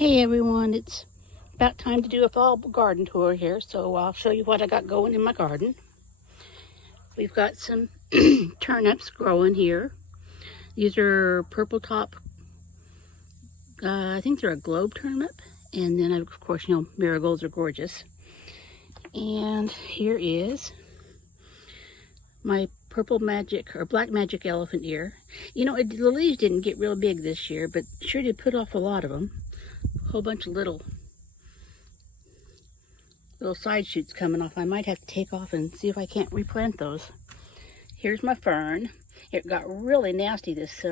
Hey everyone, it's about time to do a fall garden tour here, so I'll show you what I got going in my garden. We've got some turnips growing here. These are purple top, I think they're a globe turnip, and then of course, marigolds are gorgeous. And here is my purple magic or black magic elephant ear. The leaves didn't get real big this year, but sure did put off a lot of them. A whole bunch of little side shoots coming off. I might have to take off and see if I can't replant those. Here's my fern. It got really nasty this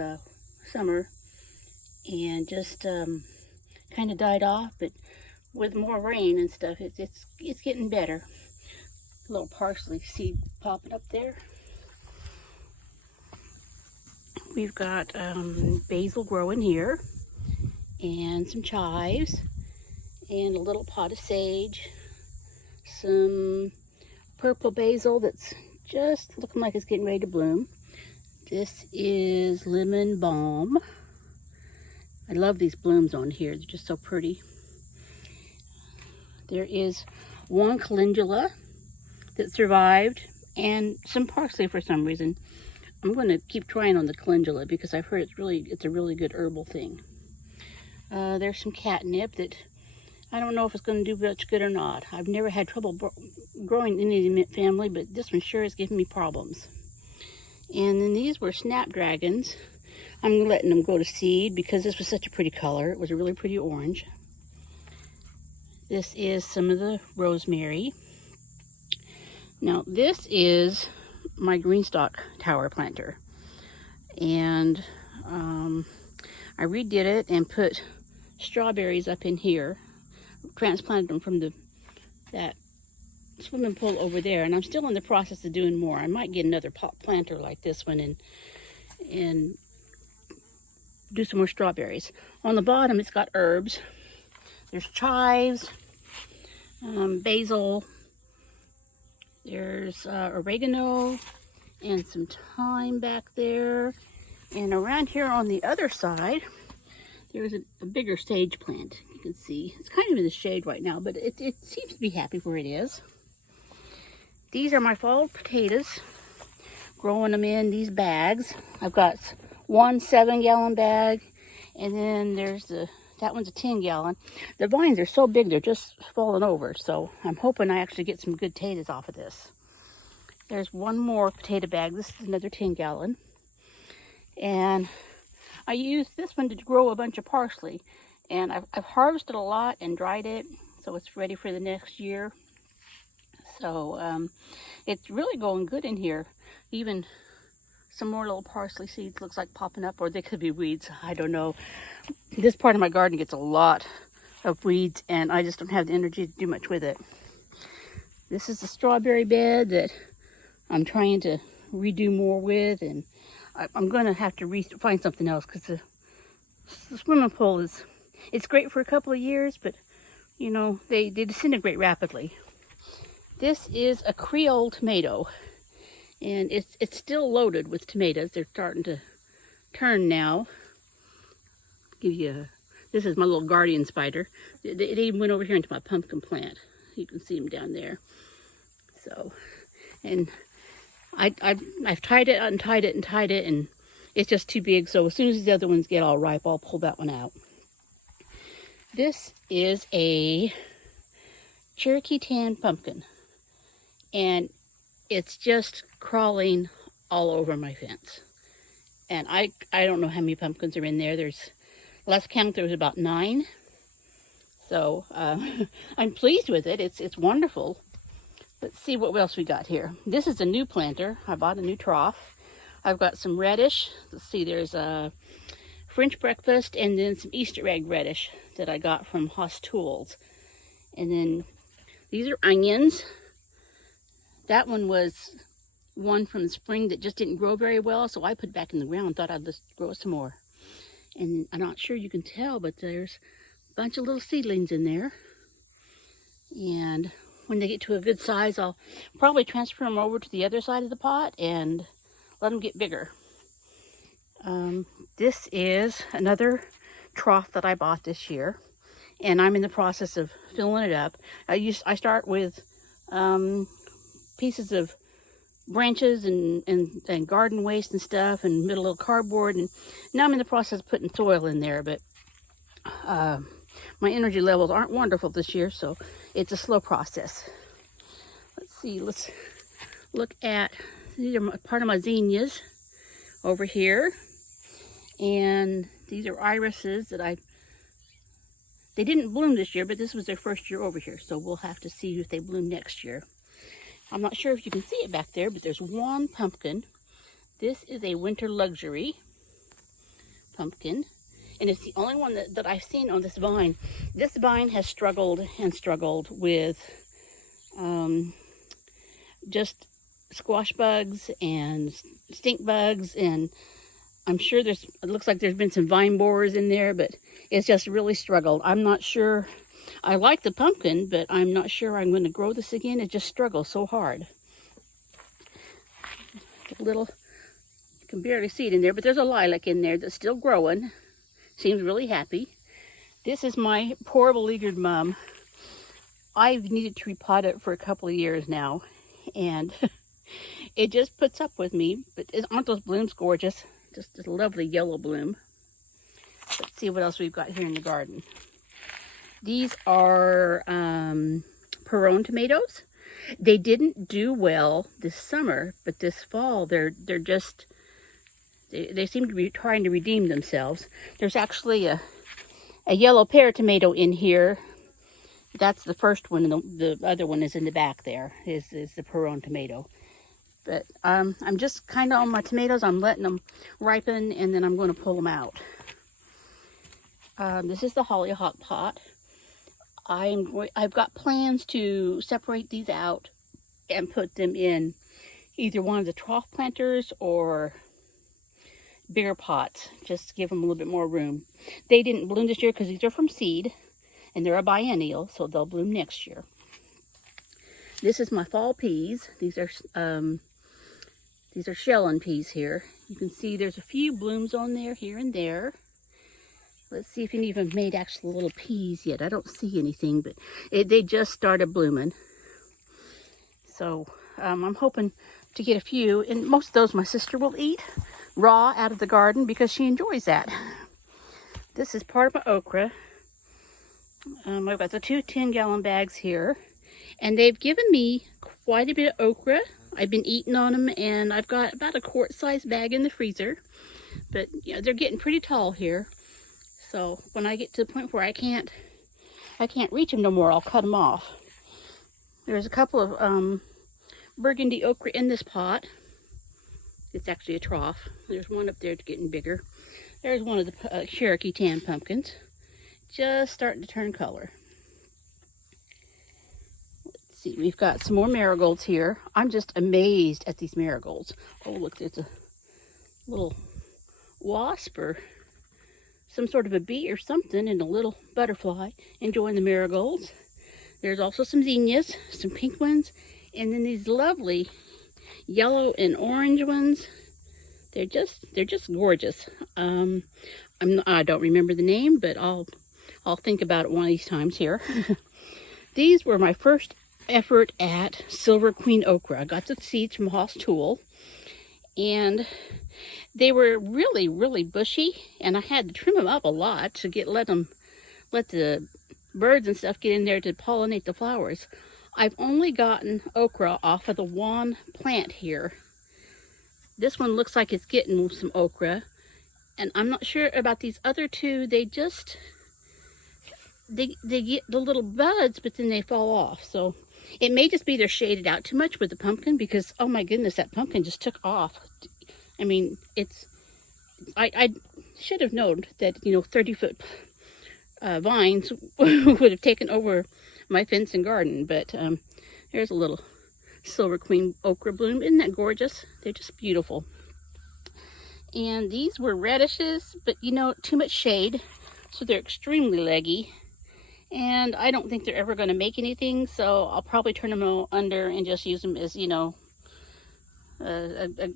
summer and just kind of died off, but with more rain and stuff, it's getting better. A little parsley seed popping up there. We've got basil growing here, and some chives, and a little pot of sage, some purple basil that's just looking like it's getting ready to bloom. This is lemon balm. I love these blooms on here. They're just so pretty. There is one calendula that survived, and some parsley for some reason. I'm going to keep trying on the calendula because I've heard it's a really good herbal thing. There's some catnip that I don't know if it's going to do much good or not. I've never had trouble growing any of the mint family, but this one sure is giving me problems. And then these were snapdragons. I'm letting them go to seed because this was such a pretty color. It was a really pretty orange. This is some of the rosemary. Now this is my green stalk tower planter. And I redid it and put strawberries up in here. Transplanted them from that swimming pool over there, and I'm still in the process of doing more. I might get another pot planter like this one and do some more strawberries. On the bottom, it's got herbs. There's chives, basil. There's oregano and some thyme back there. And around here on the other side, there's a bigger sage plant. You can see it's kind of in the shade right now, but it seems to be happy where it is. These are my fall potatoes, growing them in these bags. I've got one 7-gallon bag, and then there's that one's a 10-gallon. The vines are so big they're just falling over, so I'm hoping I actually get some good potatoes off of this. There's one more potato bag. This is another 10-gallon, and I used this one to grow a bunch of parsley, and I've harvested a lot and dried it, so it's ready for the next year. So it's really going good in here. Even some more little parsley seeds looks like popping up, or they could be weeds. I don't know. This part of my garden gets a lot of weeds, and I just don't have the energy to do much with it. This is the strawberry bed that I'm trying to redo more with, and I'm going to have to find something else because the swimming pool it's great for a couple of years, but they disintegrate rapidly. This is a Creole tomato, and it's still loaded with tomatoes. They're starting to turn now. This is my little guardian spider. It even went over here into my pumpkin plant. You can see them down there. So, and I've tied it, untied it, and tied it, and it's just too big. So as soon as the other ones get all ripe, I'll pull that one out. This is a Cherokee tan pumpkin, and it's just crawling all over my fence. And I don't know how many pumpkins are in there. Last count there was about 9. So I'm pleased with it. It's wonderful. Let's see what else we got here. This is a new planter. I bought a new trough. I've got some radish. Let's see, there's a French breakfast and then some Easter egg radish that I got from Haas Tools. And then these are onions. That one was one from the spring that just didn't grow very well, so I put it back in the ground, thought I'd just grow some more. And I'm not sure you can tell, but there's a bunch of little seedlings in there. And when they get to a good size, I'll probably transfer them over to the other side of the pot and let them get bigger. This is another trough that I bought this year. and I'm in the process of filling it up. I start with pieces of branches and garden waste and stuff, and made a little cardboard, and now I'm in the process of putting soil in there, but my energy levels aren't wonderful this year, so it's a slow process. Let's see, let's look at, these are part of my zinnias over here, and these are irises that they didn't bloom this year, but this was their first year over here, so we'll have to see if they bloom next year. I'm not sure if you can see it back there, but there's one pumpkin. This is a winter luxury pumpkin, and it's the only one that I've seen on this vine. This vine has struggled and struggled with just squash bugs and stink bugs, and I'm sure it looks like there's been some vine borers in there, but it's just really struggled. I'm not sure. I like the pumpkin, but I'm not sure I'm going to grow this again. It just struggles so hard. You can barely see it in there, but there's a lilac in there that's still growing. Seems really happy. This is my poor beleaguered mum. I've needed to repot it for a couple of years now, and it just puts up with me. But aren't those blooms gorgeous? Just a lovely yellow bloom. Let's see what else we've got here in the garden. These are Perone tomatoes. They didn't do well this summer, but this fall they seem to be trying to redeem themselves. There's actually a yellow pear tomato in here. That's the first one, and the other one is in the back there, is the Perone tomato. But I'm just kind of on my tomatoes. I'm letting them ripen, and then I'm going to pull them out. This is the hollyhock pot. I've got plans to separate these out and put them in either one of the trough planters or bigger pots, just to give them a little bit more room. They didn't bloom this year because these are from seed, and they're a biennial, so they'll bloom next year. This is my fall peas. These are shellin' peas here. You can see there's a few blooms on there, here and there. Let's see if any of them made actual little peas yet. I don't see anything, but they just started blooming. So I'm hoping to get a few, and most of those my sister will eat raw out of the garden because she enjoys that. This is part of my okra. I've got the 2 10-gallon bags here, and they've given me quite a bit of okra. I've been eating on them, and I've got about a quart-sized bag in the freezer. But you know, they're getting pretty tall here. So when I get to the point where I can't reach them no more, I'll cut them off. There's a couple of burgundy okra in this pot. It's actually a trough. There's one up there getting bigger. There's one of the Cherokee tan pumpkins, just starting to turn color. Let's see, we've got some more marigolds here. I'm just amazed at these marigolds. Oh, look, there's a little wasp or some sort of a bee or something, and a little butterfly enjoying the marigolds. There's also some zinnias, some pink ones, and then these lovely yellow and orange ones. They're just gorgeous. I don't remember the name, but I'll think about it one of these times here. These were my first effort at Silver Queen okra. I got the seeds from Haas Tool, and they were really, really bushy, and I had to trim them up a lot to let the birds and stuff get in there to pollinate the flowers. I've only gotten okra off of the one plant here. This one looks like it's getting some okra, and I'm not sure about these other two. They get the little buds, but then they fall off. So it may just be they're shaded out too much with the pumpkin, because oh my goodness, that pumpkin just took off. I mean, I should have known that, 30-foot vines would have taken over my fence and garden, but there's a little Silver Queen okra bloom. Isn't that gorgeous? They're just beautiful. And these were radishes, but too much shade, so they're extremely leggy, and I don't think they're ever going to make anything, so I'll probably turn them under and just use them as,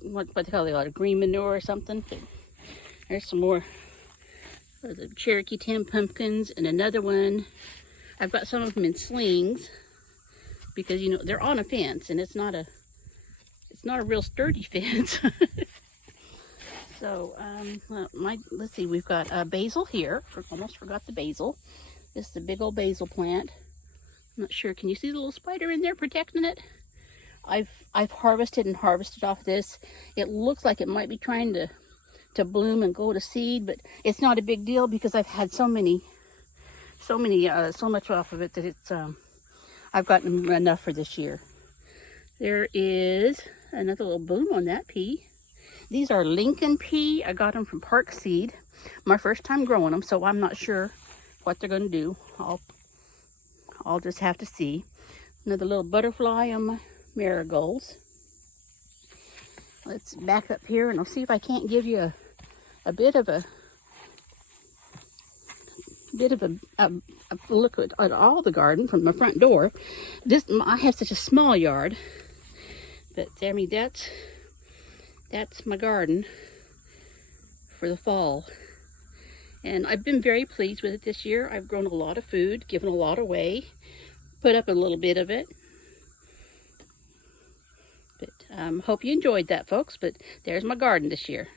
what they call it, a green manure or something. There's some more The Cherokee 10 pumpkins, and another one. I've got some of them in slings because, you know, they're on a fence, and it's not a real sturdy fence. So, let's see, we've got basil here. Almost forgot the basil. This is a big old basil plant. I'm not sure, can you see the little spider in there protecting it? I've harvested off this. It looks like it might be trying to bloom and go to seed, but it's not a big deal because I've had so much off of it that it's I've gotten enough for this year. There is another little bloom on that pea. These are Lincoln pea. I got them from Park Seed. My first time growing them, so I'm not sure what they're going to do. I'll just have to see. Another little butterfly on my marigolds. Let's back up here and I'll see if I can't give you a bit of a look at all the garden from my front door. I have such a small yard, but I mean that's my garden for the fall, and I've been very pleased with it this year. I've grown a lot of food, given a lot away, put up a little bit of it. But hope you enjoyed that, folks. But there's my garden this year.